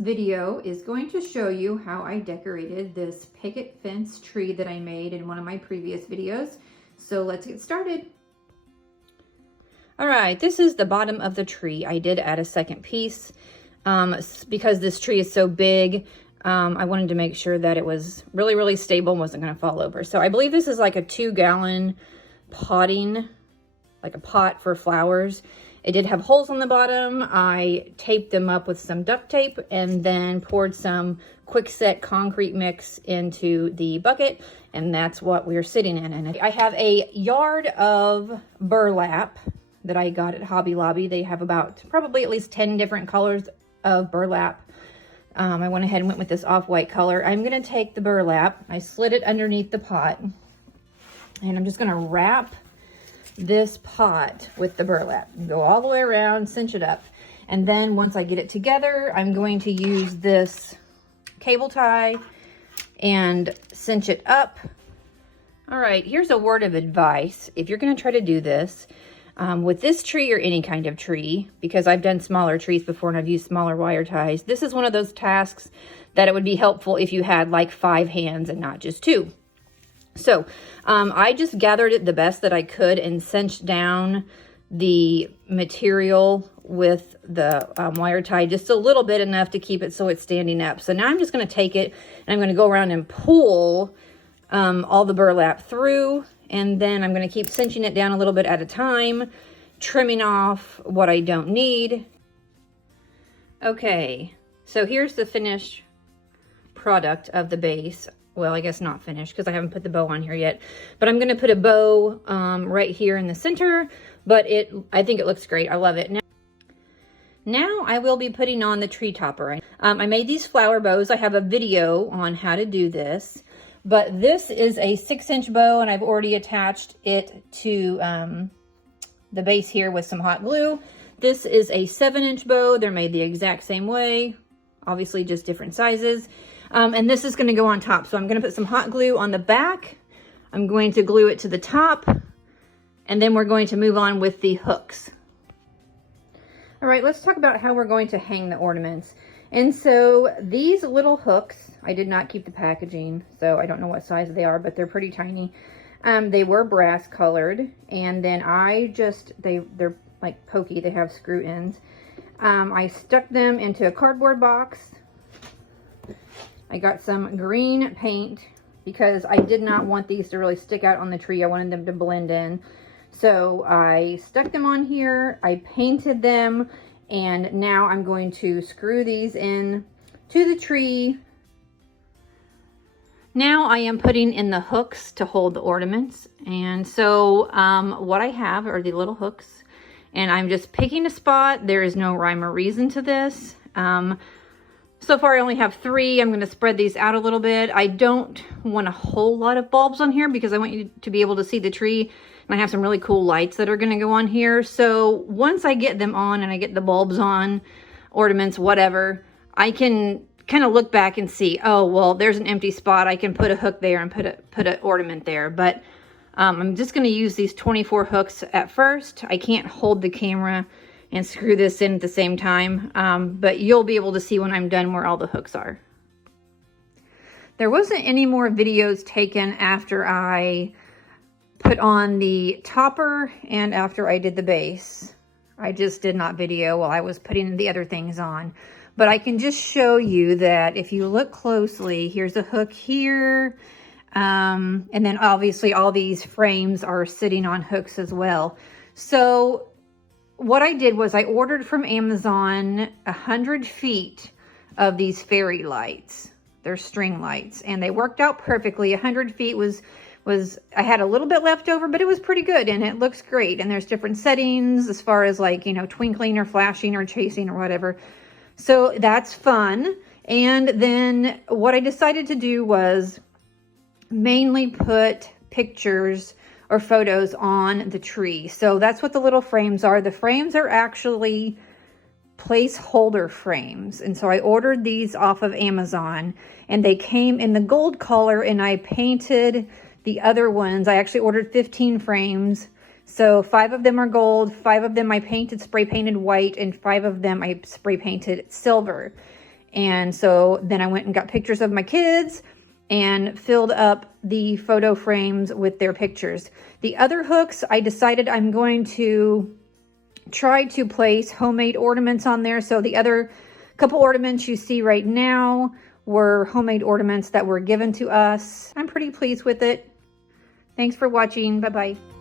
video is going to show you how I decorated this picket fence tree that I made in one of my previous videos. So let's get started. All right, this is the bottom of the tree. I did add a second piece because this tree is so big. I wanted to make sure that it was really stable and wasn't going to fall over. So I believe this is like a 2-gallon potting, like a pot for flowers. It did have holes on the bottom. I taped them up with some duct tape and then poured some quick-set concrete mix into the bucket, and that's what we're sitting in. And I have a yard of burlap that I got at Hobby Lobby. They have about probably at least 10 different colors of burlap. I went ahead and went with this off-white color. I'm going to take the burlap. I slid it underneath the pot, and I'm just going to wrap this pot with the burlap. Go all the way around, cinch it up. And then once I get it together, I'm going to use this cable tie and cinch it up. All right, here's a word of advice. If you're going to try to do this with this tree or any kind of tree, because I've done smaller trees before and I've used smaller wire ties, this is one of those tasks that it would be helpful if you had like 5 hands and not just 2. So I just gathered it the best that I could and cinched down the material with the wire tie just a little bit, enough to keep it so it's standing up. So now I'm just going to take it and I'm going to go around and pull all the burlap through, and then I'm going to keep cinching it down a little bit at a time, trimming off what I don't need. Okay, so here's the finished product of the base. Well, I guess not finished because I haven't put the bow on here yet, but I'm going to put a bow right here in the center, but I think it looks great. I love it. Now I will be putting on the tree topper. I made these flower bows. I have a video on how to do this, but this is a 6-inch bow, and I've already attached it to the base here with some hot glue. This is a 7-inch bow. They're made the exact same way, obviously just different sizes. And this is going to go on top. So I'm going to put some hot glue on the back. I'm going to glue it to the top. And then we're going to move on with the hooks. All right, let's talk about how we're going to hang the ornaments. And so these little hooks, I did not keep the packaging, so I don't know what size they are, but they're pretty tiny. They were brass colored. And then they're like pokey. They have screw ends. I stuck them into a cardboard box. I got some green paint because I did not want these to really stick out on the tree. I wanted them to blend in. So I stuck them on here, I painted them, and now I'm going to screw these in to the tree. Now I am putting in the hooks to hold the ornaments. And so what I have are the little hooks, and I'm just picking a spot. There is no rhyme or reason to this. So far I only have 3. I'm going to spread these out a little bit. I don't want a whole lot of bulbs on here because I want you to be able to see the tree. And I have some really cool lights that are going to go on here. So once I get them on and I get the bulbs on, ornaments, whatever, I can kind of look back and see, oh, well, there's an empty spot. I can put a hook there and put an ornament there. But I'm just going to use these 24 hooks at first. I can't hold the camera and screw this in at the same time, but you'll be able to see when I'm done where all the hooks are. There wasn't any more videos taken after I put on the topper and after I did the base. I just did not video while I was putting the other things on. But I can just show you that if you look closely, here's a hook here, and then obviously all these frames are sitting on hooks as well. So what I did was I ordered from Amazon 100 feet of these fairy lights. They're string lights, and they worked out perfectly. 100 feet was I had a little bit left over, but it was pretty good, and it looks great. And there's different settings as far as, like, you know, twinkling or flashing or chasing or whatever. So that's fun. And then what I decided to do was mainly put pictures or photos on the tree. So that's what the little frames are. The frames are actually placeholder frames. And so I ordered these off of Amazon, and they came in the gold color, and I painted the other ones. I actually ordered 15 frames. So 5 of them are gold, 5 of them I spray painted white, and 5 of them I spray painted silver. And so then I went and got pictures of my kids and filled up the photo frames with their pictures. The other hooks, I decided I'm going to try to place homemade ornaments on there. So the other couple ornaments you see right now were homemade ornaments that were given to us. I'm pretty pleased with it. Thanks for watching. Bye-bye.